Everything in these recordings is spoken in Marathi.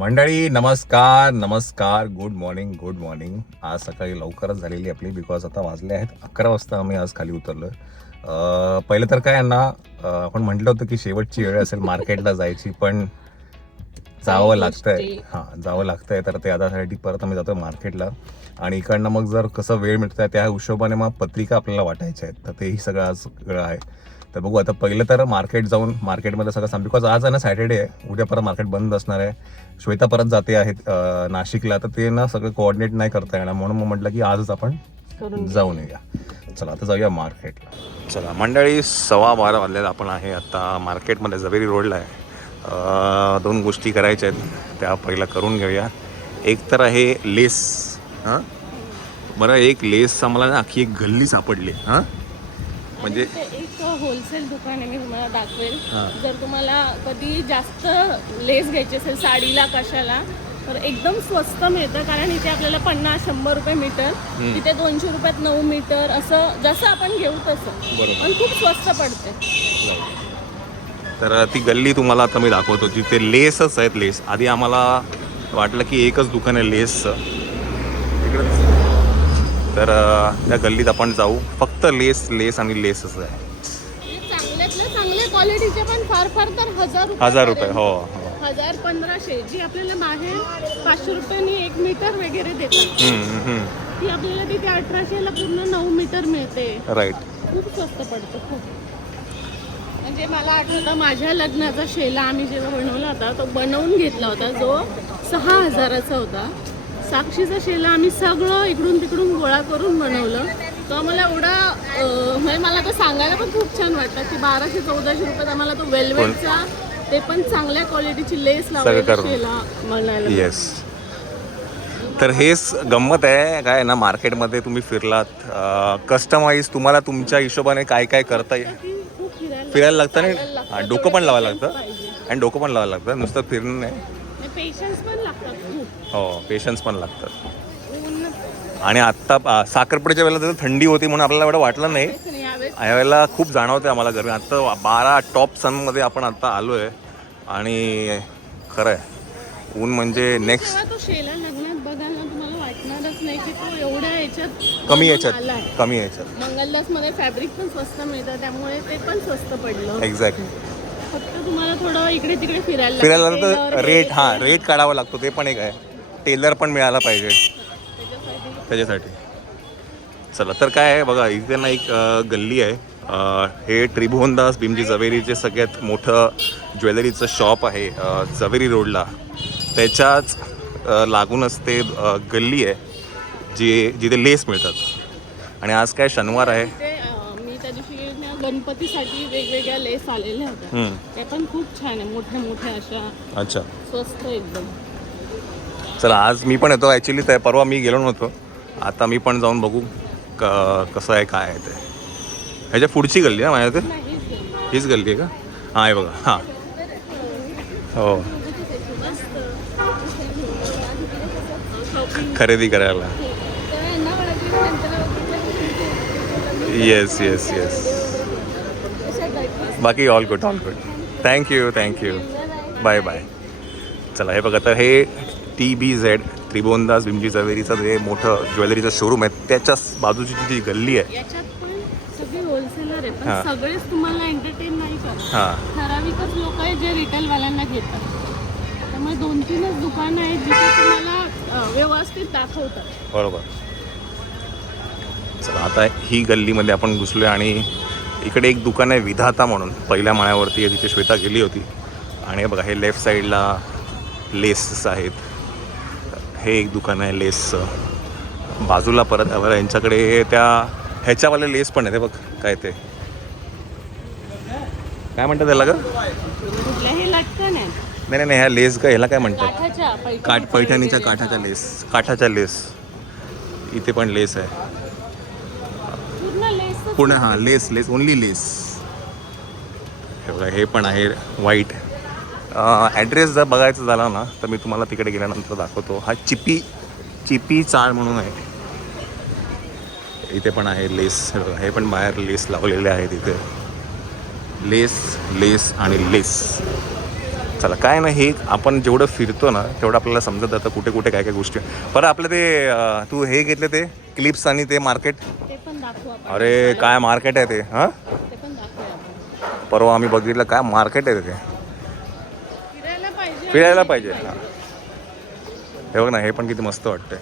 मंडळी नमस्कार नमस्कार, गुड मॉर्निंग. आज सकाळी लवकरच झालेली आपली, बिकॉज आता वाजले आहेत 11 वाजता आम्ही आज खाली उतरलो. पहिलं तर काय ना, आपण म्हटलं होतं की शेवटची वेळ असेल मार्केटला जायची, पण जावं लागतंय. तर ते आतासाठी परत आम्ही जातो मार्केटला, आणि इकडनं मग जर कसं वेळ मिळतोय त्या हिशोबाने मग पत्रिका आपल्याला वाटायच्या आहेत, तर तेही सगळं आज सगळं आहे. तर बघू आता पहिलं तर मार्केट जाऊन मार्केटमध्ये सगळं सांग, बिकॉज आज आहे ना सॅटर्डे आहे, उद्या परत मार्केट बंद असणार आहे. श्वेता परत जाते आहेत नाशिकला, तर ते ना सगळं कोऑर्डिनेट नाही करता येणार, म्हणून मग म्हटलं की आजच आपण जाऊन येऊया. चला आता जाऊया मार्केटला. चला मंडळी, 12:15 वाजलेत. आपण आहे आता मार्केटमध्ये, जवेरी रोडला आहे. 2 गोष्टी करायच्या आहेत, त्या पहिला करून घेऊया. एक तर आहे लेस. हां बरं, एक लेस आम्हाला ना अख्खी एक गल्ली सापडली. हां म्हणजे एक होलसेल दुकान आहे, मी तुम्हाला दाखवेल. जर तुम्हाला कधी जास्त लेस घ्यायची असेल साडीला कशाला, तर एकदम स्वस्त मिळतं. कारण इथे आपल्याला 50-100 रुपये मीटर, तिथे 200 रुपयात 9 मीटर, असं जसं आपण घेऊ तसं, पण खूप स्वस्त पडते. तर ती गल्ली तुम्हाला आता मी दाखवतो, तिथे लेसच आहेत. लेस आधी आम्हाला वाटलं की एकच दुकान आहे लेसचं इकडं, तर त्या गल्लीत आपण जाऊ. फक्त लेस आणि लेसच आहे. चांगल्यातल्या चांगल्या क्वालिटीचे पण फार तर 1000 रुपये. हो 1000-1500, जी आपल्याला बाहेर 500 रुपयांनी 1 मीटर वगैरे देतात, ती आपल्याला तिथे 1800ला पूर्ण 9 मीटर मिळते. राईट, खूप स्वस्त पडतं खूप. म्हणजे मला आठवतं माझ्या लग्नाचा शेला आम्ही जेव्हा बनवला होता, तो बनवून घेतला होता, जो 6000चा होता. साक्षीचा शेला आम्ही सगळं इकडून तिकडून गोळा करून बनवलं. तो आम्हाला एवढा म्हणजे मला तो सांगायला पण खूप छान वाटतं की 1200-1400 रुपयात आम्हाला तो वेल्वेटचा, ते पण चांगल्या क्वालिटीची लेस लावलेला शेला बनायला. येस, तर हेच गंमत आहे काय ना, मार्केटमध्ये तुम्ही फिरलात, कस्टमाइज तुम्हाला तुमच्या हिशोबाने काय काय करता येईल. फिरायला लागतं नाही, डोकं पण लावायला लागतं, आणि डोकं पण लावायला लागतं, नुसतं फिरणं नाही. पेशन्स पण लागतात खूप. हो, पेशन्स पण लागतात. आणि आत्ता साखरपुड्याच्या वेळेला जर थंडी होती म्हणून आपल्याला एवढं वाटलं नाही, यावेळेला खूप जाणवते आम्हाला गरमी. आत्ता 12 टॉप सनमध्ये आपण आत्ता आलो आहे, आणि खरं आहे ऊन म्हणजे नेक्स्ट. तो शेला लग्नात बघायला तुम्हाला वाटणारच नाही की तो एवढ्या कमी याच्यात मंगलदासमध्ये फॅब्रिक पण स्वस्त मिळतं, त्यामुळे ते पण स्वस्त पडलं. एक्झॅक्टली. फक्त तुम्हाला थोडं इकडे तिकडे फिरायला तर रेट काढावा लागतो, ते पण एक आहे. टेलर पण मिळाला पाहिजे त्याच्यासाठी. चला तर काय आहे बघा, इथे ना एक गल्ली आहे. हे त्रिभुवनदास भीमजी जवेरीचे सगळ्यात मोठं ज्वेलरीचं शॉप आहे जवेरी रोडला. त्याच्याच लागूनच ते गल्ली आहे जिथे लेस मिळतात. आणि आज काय शनिवार आहे, मी त्या दिवशी गणपतीसाठी वेगवेगळ्या लेस आलेल्या होत्या, त्या पण खूप छान आहे, मोठ्या मोठ्या अशा. अच्छा, स्वस्त एकदम. चला आज मी पण येतो. ॲक्च्युली त्या परवा मी गेलो नव्हतो, आता मी पण जाऊन बघू कसं आहे काय आहे ते. ह्याच्या पुढची गल्ली आहे माझ्या, ते हीच गल्ली आहे का? हां आहे बघा. हां हो, खरेदी करायला. येस येस येस, बाकी ऑल गुड. Thank you bye. चला हे बघा, तर हे TBZ त्रिभुवनदास भीमजी जवेरीचं जे मोठं ज्वेलरीचं शोरूम आहे, त्याच्याच बाजूची जी गल्ली आहे, याच्यात पण सगळे होलसेलर आहे, पण सगळेच तुम्हाला एंटरटेन नाही करत. ठराविकच लोक आहेत जे रिटेलवाल्यांना घेतात. त्यामुळे 2-3च दुकानं आहेत जिथे तुम्हाला व्यवस्थित दाखवतात. बरोबर. चला आता ही गल्लीमध्ये आपण घुसलो आहे, आणि इकडे एक दुकान आहे विधाता म्हणून, पहिल्या माळ्यावरती आहे, तिथे श्वेता गेली होती. आणि बघा हे लेफ्ट साईडला लेसेस आहेत. हे एक दुकान आहे लेसचं. बाजूला परत यांच्याकडे त्या ह्याच्यावाले लेस पण आहे. ते बघ काय, ते काय म्हणतात त्याला ग, कुठल्याही लटकन आहे. नाही नाही, ह्या लेस का ह्याला काय म्हणतात? काठाच्या पैठणीच्या काठाच्या लेस. इथे पण लेस आहे पूर्ण लेस पूर्ण. हां, लेस ओनली लेस. हे बघा, हे पण आहे व्हाईट. ॲड्रेस जर बघायचं झाला ना तर मी तुम्हाला तिकडे गेल्यानंतर दाखवतो. हा चिपी चाळ म्हणून आहे. इथे पण आहे लेस. हे पण बाहेर लेस लावलेले आहेत इथे. लेस आणि लेस. चला, काय ना, हे आपण जेवढं फिरतो ना तेवढं आपल्याला समजत जातं कुठे कुठे काय काय गोष्टी. बरं, आपलं ते तू हे घेतले ते क्लिप्स आणि ते मार्केट. ते पण दाखवू आपण. अरे काय मार्केट आहे ते. हां, ते पण दाखवू आपण. परवा आम्ही बघितलं, काय मार्केट आहे ते. फिरायला पाहिजे. हां, हे बघ ना, हे पण किती मस्त वाटतंय.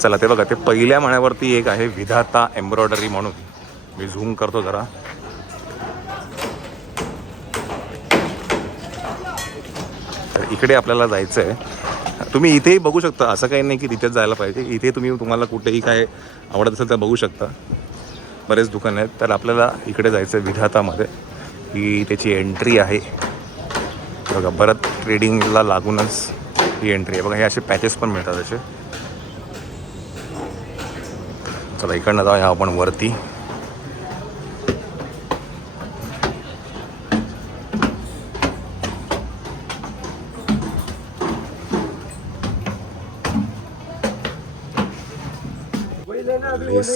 चला, ते बघा, ते पहिल्या माळ्यावरती एक आहे विधाता एम्ब्रॉयडरी म्हणून. मी झूम करतो जरा. तर इकडे आपल्याला जायचं आहे. तुम्ही इथेही बघू शकता, असं काही नाही की तिथेच जायला पाहिजे. इथे तुम्हाला कुठेही काय आवडत असेल तर बघू शकता. बरेच दुकान आहेत. तर आपल्याला इकडे जायचं आहे विधातामध्ये. ही त्याची एंट्री आहे बघा. भरत ट्रेडिंगला लागूनच ही एंट्री आहे बघा. हे असे पॅचेस पण मिळतात असे. चला, इकडनं जाऊया आपण वरती. लेस.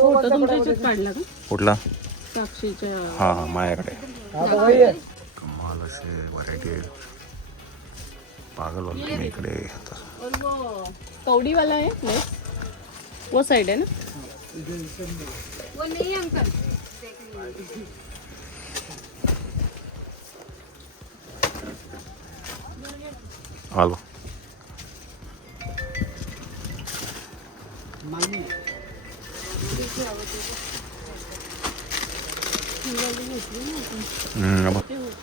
फोटो तुमच्या ह्याच्यात काढला का? कुठला? साक्षीच्या. हां, माझ्याकडे कमाल असे व्हरायटी आहेत. पागल वाटते मी इकडे. और वो कौड़ी वाला है लेस, वो साइड है ना? वो नहीं अंकल. हॅलो.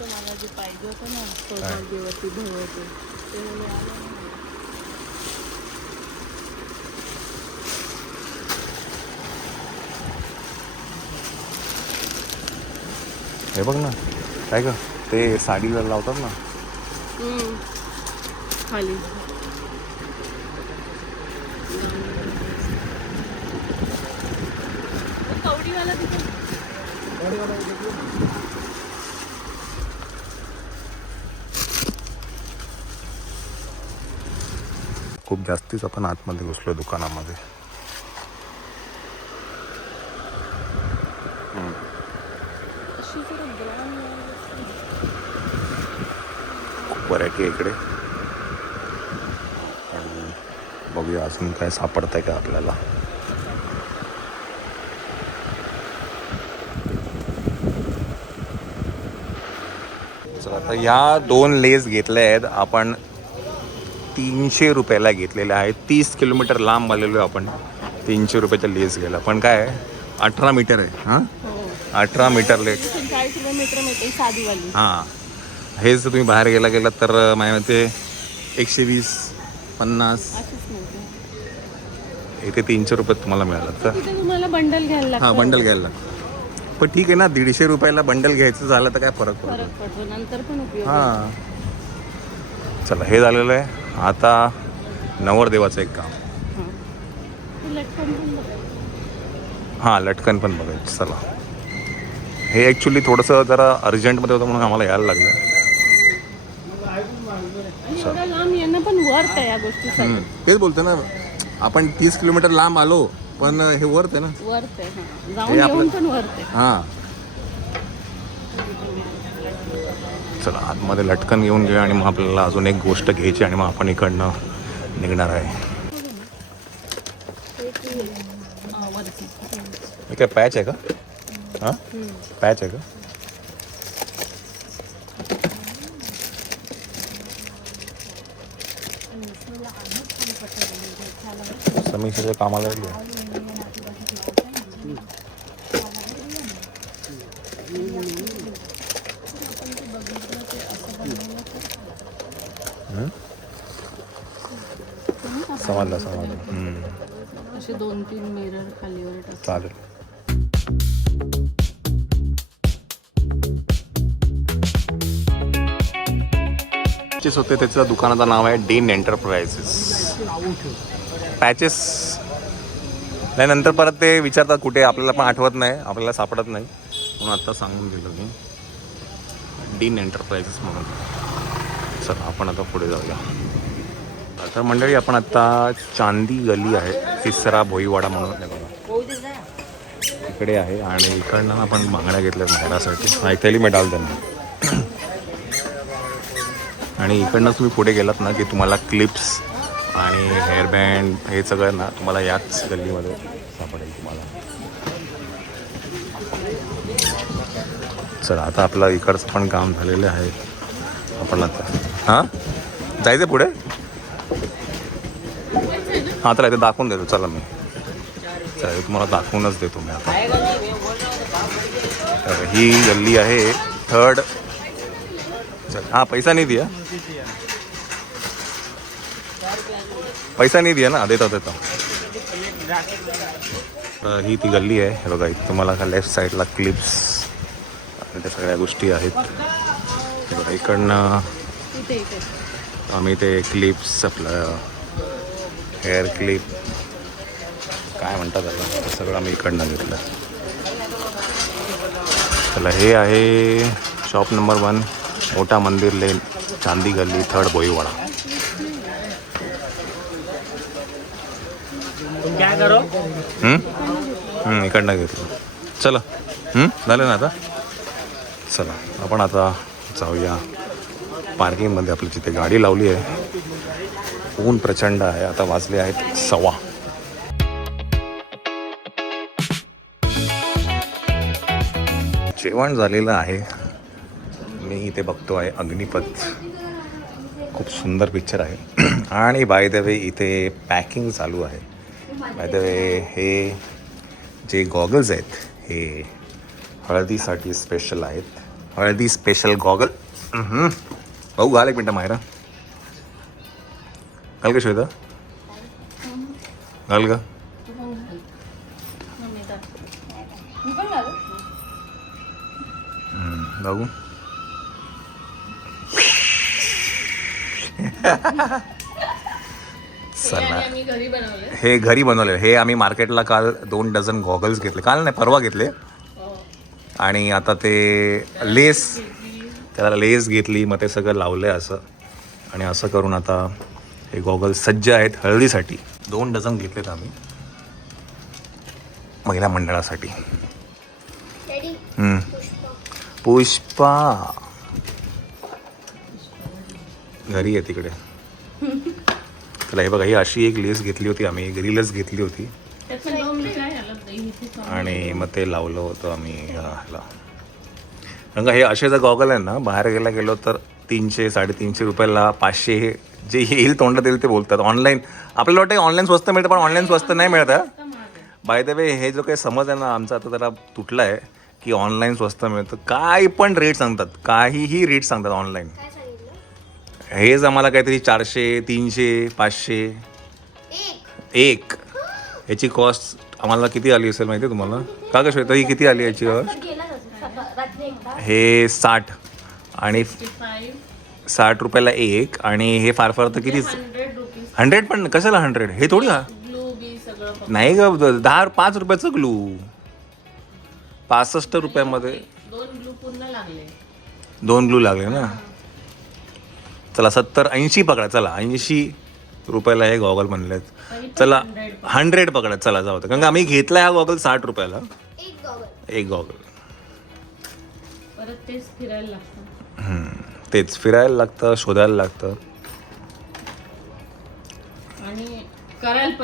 मला जे पाहिजे होतं ना सौभाग्यवती भगवती ते मिळालं. हे बघ ना, काय ग ते साडीला लावतात ना खाली. कवडीवाला तिथे. खूप जास्तीच आपण आतमध्ये घुसलो दुकानामध्ये. खूप व्हरायटी आहे इकडे. आणि बघूया अजून काय सापडतंय का आपल्याला. चला, आता ह्या 2 लेस घेतल्या आहेत आपण. 300 रुपयाला घेतलेल्या आहेत. 30 किलोमीटर लांब आलेलो आहे आपण 300 रुपयाच्या लेस घ्यायला. पण काय 18 मीटर आहे. हां, 18 मीटर लेट. 40 किलोमीटर मिळते साधीवाली. हां, हेच तुम्ही बाहेर गेला तर माझ्या मते 120, 50. इथे 300 रुपयात तुम्हाला मिळालं तर. तुम्हाला बंडल घ्यायला लागतं. हां, बंडल घ्यायला. पण ठीक आहे ना, 150 रुपयाला बंडल घ्यायचं झालं तर काय फरक पडतो. नंतर पण उपयोग. हां, चला, हे झालेलं आहे. आता नवरदेवाचं एक काम. हां, लटकन पण बघायचं. चला, हे ॲक्च्युली थोडंसं जरा अर्जंटमध्ये होतं म्हणून आम्हाला यायला लागलं. पण वर्थ आहे या गोष्टीसाठी. तेच बोलतो ना, आपण 30 किलोमीटर लांब आलो पण हे वर्थ आहे ना. वर्थ आहे. जाऊन येऊन पण वर्थ आहे. हां, चला, आतमध्ये लटकन घेऊन घेऊया आणि मग आपल्याला अजून एक गोष्ट घ्यायची आणि मग आपण इकडनं निघणार आहे. हे काय पॅच आहे का? हां, पॅच आहे का? समीक्षेच्या कामाला समजलं. असे 2-3 मिरर खालीवर चालेल. पॅचेस होते त्याचं दुकानाचं नाव आहे डीन एंटरप्राइजेस. पॅचेस नाही, नंतर परत ते विचारतात कुठे, आपल्याला पण आठवत नाही, आपल्याला सापडत नाही, म्हणून आत्ता सांगून दिलं मी डीन एंटरप्राइजेस म्हणून. चला आपण आता पुढे जाऊया. तर मंडळी आपण आत्ता चांदी गली आहे, तिसरा भोईवाडा म्हणून इकडे आहे. आणि इकडनं आपण बांगड्या घेतल्या माहेरासाठी, ऐकायला मिळाल त्यांना. आणि इकडनं तुम्ही पुढे गेलात ना की तुम्हाला क्लिप्स आणि हेअरबँड हे सगळं ना तुम्हाला याच गल्लीमध्ये सापडेल तुम्हाला. चला आता आपलं इकडचं पण काम झालेलं आहे. आपण आता हां जायचं पुढे. हां तर इथे दाखवून देतो. चला मी चला तुम्हाला दाखवूनच देतो मी आता. तर ही गल्ली आहे थर्ड. हाँ पैसा नहीं दिया, पैसा नहीं दिया ना, देता देता. ही ती गल्ली आहे. हे बघा इथे तुम्हाला का लेफ्ट साईडला क्लिप्स आणि त्या सगळ्या गोष्टी आहेत. हे बघा इकडनं आम्ही ते क्लिप्स, आपलं हेअर क्लिप काय म्हणतात त्याला, ते सगळं आम्ही इकडनं घेतलं. चला हे आहे शॉप नंबर 1, मोठा मंदिर लेन, चांदी गल्ली, थर्ड भोईवाडा. इकडनं घेतलं. चला झालं ना आता. चला आपण आता जाऊया पार्किंगमध्ये. आपली जिथे गाडी लावली आहे, ऊन प्रचंड आहे. आता वाजले आहेत 1:15. जेवण झालेलं आहे. मी इथे बघतो आहे अग्निपथ, खूप सुंदर पिक्चर आहे. आणि बाय द वे इथे पॅकिंग चालू आहे. बाय द वे हे जे गॉगल्स आहेत हे हळदीसाठी स्पेशल आहेत. हळदी स्पेशल गॉगल. भाऊ घाल एक मिनटं मायरा, घाल का श्वेता, घाल का. बघू चला हे घरी बनवले. हे आम्ही मार्केटला काल 2 डझन गॉगल्स घेतले. काल नाही परवा घेतले. आणि आता ते लेस, त्याला लेस घेतली, मग ते सगळं लावलं आहे असं. आणि असं करून आता हे गॉगल्स सज्ज आहेत हळदीसाठी. 2 डझन घेतलेत आम्ही महिला मंडळासाठी. पुष्पा घरी आहे तिकडे. चला हे बघा, ही अशी एक लेस घेतली होती आम्ही, ग्रिलच घेतली होती. आणि मग ते लावलं होतं आम्ही ह्याला. कारण का हे असे जर गॉगल आहे ना, बाहेर गेलो तर 300-350 रुपयाला 500 हे जे येईल तोंडात येईल ते बोलतात. ऑनलाईन आपल्याला वाटतं ऑनलाईन स्वस्त मिळतं, पण ऑनलाईन स्वस्त नाही मिळत आहे. बाय द वे हे जो काही समज आहे ना आमचा आता जरा तुटला आहे की ऑनलाईन स्वस्त मिळतं. काय पण रेट सांगतात, काहीही रेट सांगतात ऑनलाईन. हेच आम्हाला काहीतरी 400, 300, 500 एक. याची कॉस्ट आम्हाला किती आली असेल माहिती आहे तुम्हाला? का ग श्वेता, ही किती आली याची कॉस्ट? हे 60 आणि 60 रुपयाला एक. आणि हे फार फार तर किती, 100 पण कशाला 100? हे थोडी नाही ग, 5 रुपयाचं ग्लू 65 रुपयामध्ये 2 ग्लू लागले ना. चला 70-80 पकडा. चला 80 रुपयाला हे गॉगल बनलेत. चला 100 पकडा. चला जाऊ दे, कारण का आम्ही घेतला हा गॉगल 60 रुपयाला एक गॉगल. तेच फिरायला लागतं, शोधायला लागतं आणि करायला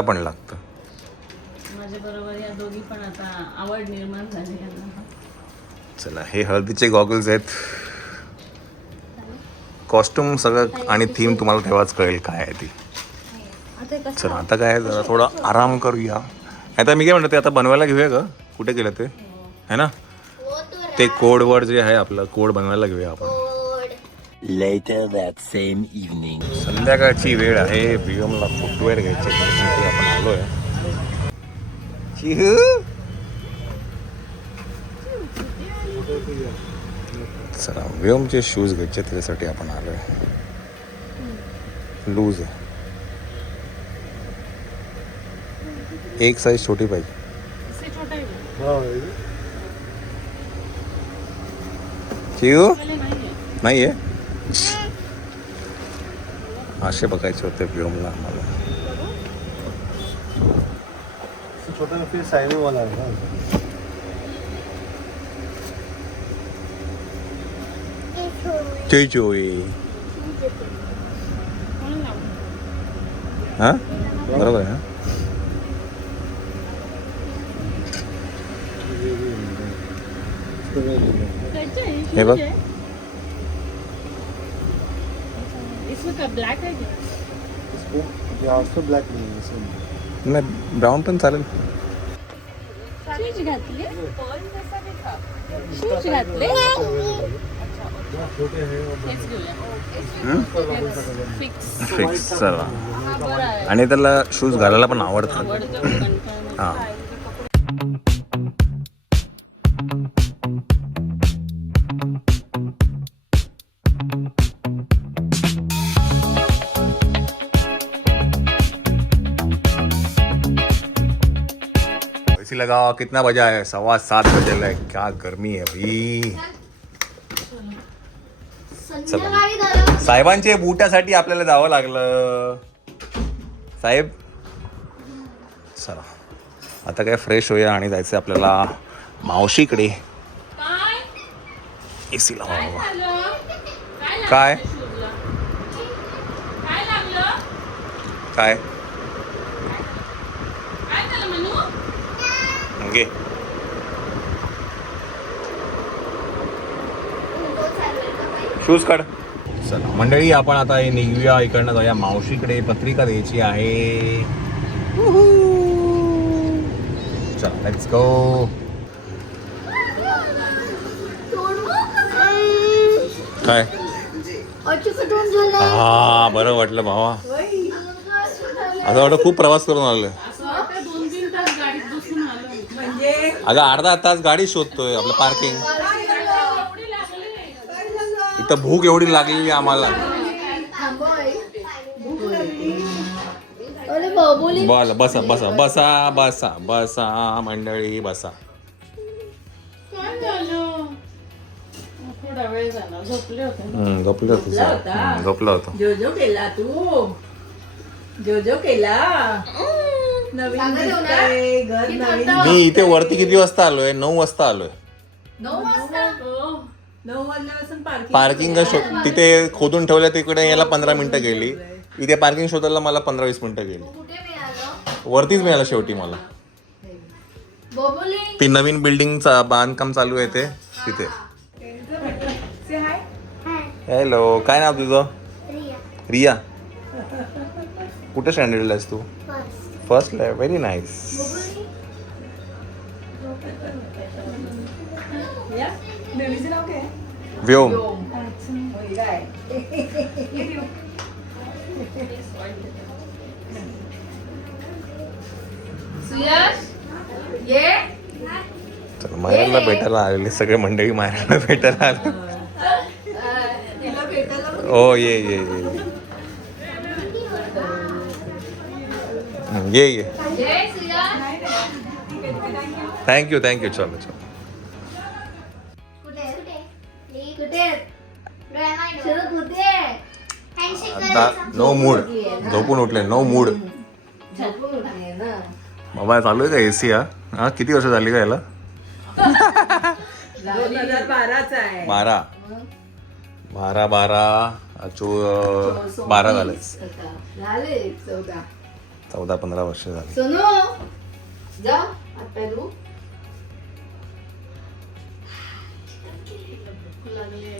पण लागतं. माझ्या बरोबर या दोघी पण आता आवड निर्माण झाली. चला हे हळदीचे गॉगल्स आहेत. कॉस्ट्युम सगळं आणि थीम तुम्हाला तेव्हाच कळेल काय आहे ती. चला आता काय जरा थोडा आराम करूया. आता मी काय म्हणतो ते आता बनवायला घेऊया का? कुठे गेलं ते है ना, ते कोडवर्ड जे आहे आपलं कोड बनवायला घेऊया आपण. Later that same evening. संध्याकाळची वेळ आहे. बीएमला फुटवेअर घ्यायचे आपण आलोय. चला व्योमचे शूज घ्यायचे त्याच्यासाठी आपण आलोय. लूज आहे, एक साईज छोटी पाहिजे. इससे छोटा ही है. चिऊ वाले नहीं है. नाही आहे, असे बघायचे होते व्योमला आम्हाला. छोटा फिर साइनिंग वाला है ना. चोई कौन लावून? हां बरोबर आहे ना. कैसे है? हे बघ. शूज है? इसमें का ब्लैक है क्या? इसको जास्त ब्लॅक नाही असं. नाही ब्राऊन पण चालेल. शूज घातले? शूज घातले? छोटे है हेच घेऊया. फिक्स. फिक्स चला. हा बरा आहे. आणि त्याला शूज घालायला पण आवडतात. आवडतं कंटाळा. हां एसी लगाओ. कितना बजा है? 7:15 बजे है. क्या गर्मी है भाई. साहेबांचे बुटासाठी आपल्याला जावं लागलं. साहेब चला आता काय फ्रेश होऊया आणि जायचं आपल्याला मावशीकडे. काय? एसी लावा बाबा. झालं? काय? लागलं शूजला? काय लागलं? काय काय झालं मनू? घे. शूज काढ. चला मंडळी आपण आता हे निघूया इकडनं जाऊया मावशीकडे. पत्रिका द्यायची आहे. चला लेट्स गो. काय हा बरं वाटलं भावा. असं वाटतं खूप प्रवास करून आलोय. असं वाटतं 2-3 तास गाडीत बसून आलो. अगं अर्धा तास गाडी शोधतोय आपलं पार्किंग. एवढी लागली. इथं भूक एवढी लागलेली आम्हाला. बोल बसा बसा बसा बसा बसा मंडळी बसा. काय झालं? थोडा वेळ झाला. झोपले होते. झोपलं होतं. झोपलं होतं. जो केला तू जो केला नवीन दिसतंय, घर नवीन. मी इथे वरती किती वाजता आलोय? 9 वाजता आलोय. 9 वाजता हो. 9 वाजल्यापासून पार्किंग तिथे खोदून ठेवलं तिकडे याला 15 मिनिटं गेली. इथे पार्किंग शोधायला मला 15-20 मिनिटं गेली. वरतीच मिळालं शेवटी मला. ती नवीन बिल्डिंगचा बांधकाम चालू आहे ते तिथे. हॅलो काय नाव तुझं? रिया. कुठे स्टँडर्डला आहेस तू? फर्स्टला आहे. Very nice. बेबीचं नाव काय? व्योम. काय चला मायराला भेटायला आलेले सगळे मंडळी. मायराला भेटायला आले. तिला भेटायला हो ये ये ये ये. Thank you thank you. चलो चलो. आता नो मूड. झोपून उठले. No mood. बाबा चालू आहे का एसी? हा किती वर्ष झाली का याला? 2012चा आहे. 12 झाले. 14-15 वर्ष झाली.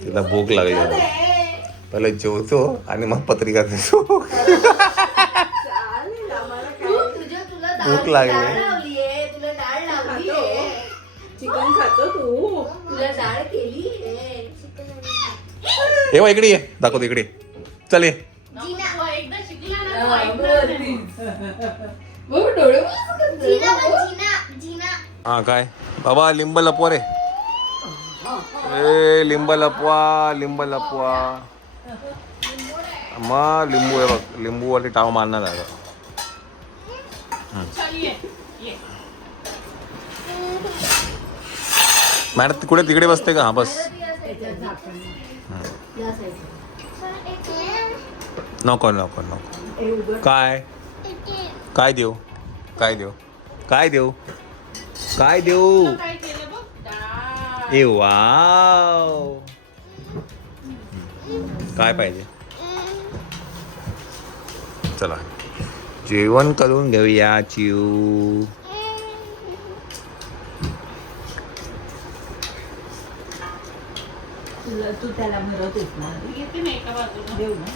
तिला भूक लागली आता. पहिले जेवतो आणि मग पत्रिका देतो. भूक लागली. चिकन खातो तू? हे बघ इकडे ये. दाखवतो इकडे. चल ये. एकदा शिकला ना तो ऐकणार नाही. हा काय बाबा लिंब लपवा रे. ए लिंब लपवा मग लिंबू आहे बघ, लिंबू वाली टाव मारणार आहे. चल ये मॅडम कुठे तिकडे बसते का? हा बस. नको नको नको. काय काय देऊ काय देऊ काय देऊ काय देऊ? काय केलं बघ डाळ. ए वाव, काय पाहिजे? चला जेवण करून घेऊया. चिऊ तू त्याला भरवतेस ना. येते ना एका बाजूला. देऊ ना,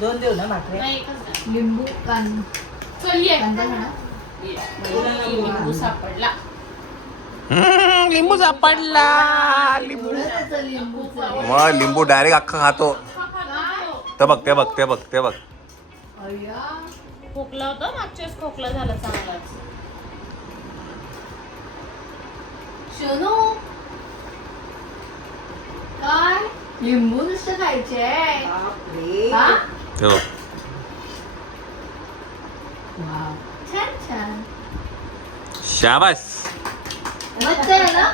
2 देऊ ना भाकऱ्या. नाही एकच द्या. लिंबू कांदा चल ये. म्हणा. ये. लिंबू सापडला. लिंबू सापडला. लिंबू त्याचं लिंबूचं. मग लिंबू डायरेक्ट अख्खा खातो. ते बघ ते बघ ते बघ ते बघ. अय्या. खोकला होता मागच्या वेळेस, खोकला झाला चांगलाच. शनू काय लिंबू नुसतं खायचे बापरे. हा ते बघ. वाव. छान छान शाबास. मस्त आहे ना.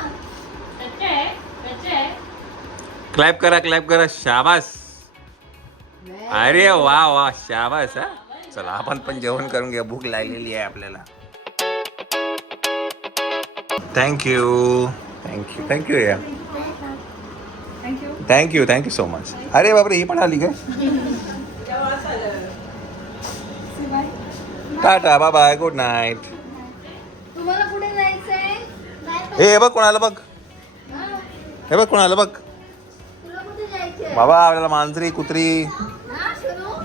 कच्चे आहे, कच्चे आहे. क्लॅप करा शाबास. अरे वा वा शाबास. हा चला आपण पण जेवण करून घ्या, भूक लागलेली आहे आपल्याला. थँक्यू थँक्यू या थँक्यू सो मच. अरे बापरे ही पण आली काय? Tata bye bye good night. तुम्हाला कुठे जायचंय? हे बघ कोणाला बघ, हे बघ कोणाला बघ. तुला कुठे जायचंय? बाबा आपल्याला मांजरी कुत्री. हा शनू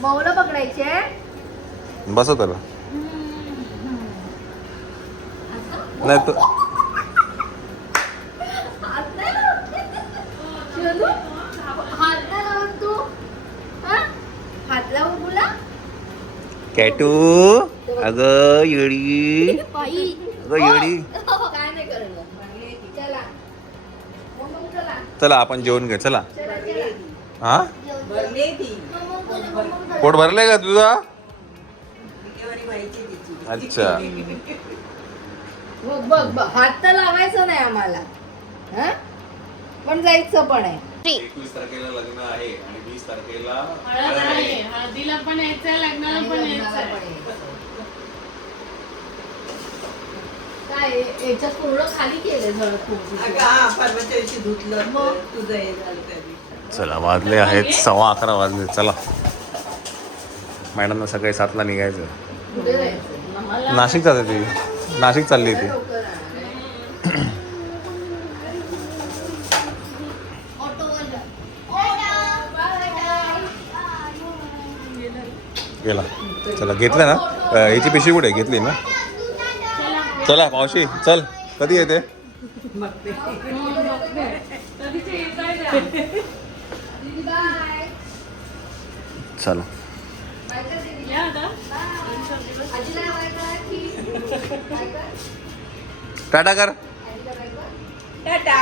माऊला पकडायचे. बसव त्याला. नाही तर हात नाही लावत. शनू हात नाही लावत तू. हा? हात लावून बोला. कॅटू. अगं येडी बाई अगं येडी. काय नाही करत. चला मग चला चला आपण जेवण घे चला. चला चला. हा भरली ती. मग पोट भरलंय का तुझा? डिलिव्हरी व्हायची तिची. अच्छा. बघ हात तर लावायचं नाही आम्हाला. हा पण जायचं पण आहे. 21 तारखेला लग्न आहे आणि 20 तारखेला हळद आहे, हळदीला पण यायचंय, लग्नाला पण यायचंय. काय याच्यात पूर्ण खाली केलं जळ खूप. अगं, हा, परवाच्या दिवशी धुतलं तर तुझं हे झालं त्या दिवशी. चला वाजले आहेत 11:15 वाजले. चला मॅडमना सकाळी 7ला निघायचं. कुठे जायचं? नाशिक जाते ती, नाशिक चालली ती. लवकर जाणार. ऑटोवर जा. गेला. चला घेतलं ना याची पिशवी कुठे घेतली ना? चला मावशी चल. कधी येते? बाय. चला या आता. आजीला बाय कर. ठीक. बाय कर. टाटा कर. आजीला बाय कर. टाटा.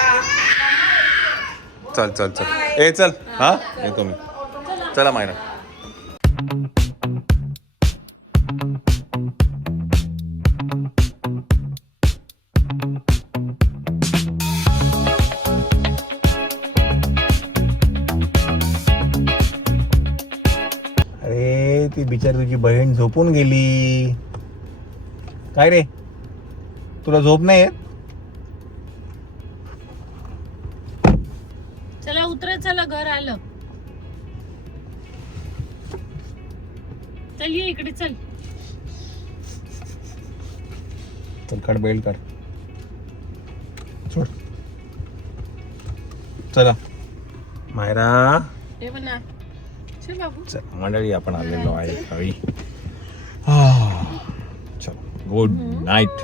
चल चल चल ए चल. हा येतो मी. चला मायना. अरे ती बिचारी तुझी बहीण झोपून गेली. काय रे तुला झोप नाही येत? चला उतरा, चला घर आलं. चल ये इकडे चल. चल काढ बेल्ट काढ. सोड. चला मायरा. हे बना. चल बाबू. चल मंडळी आपण आलेलो आहे गावी. चल गुड नाईट.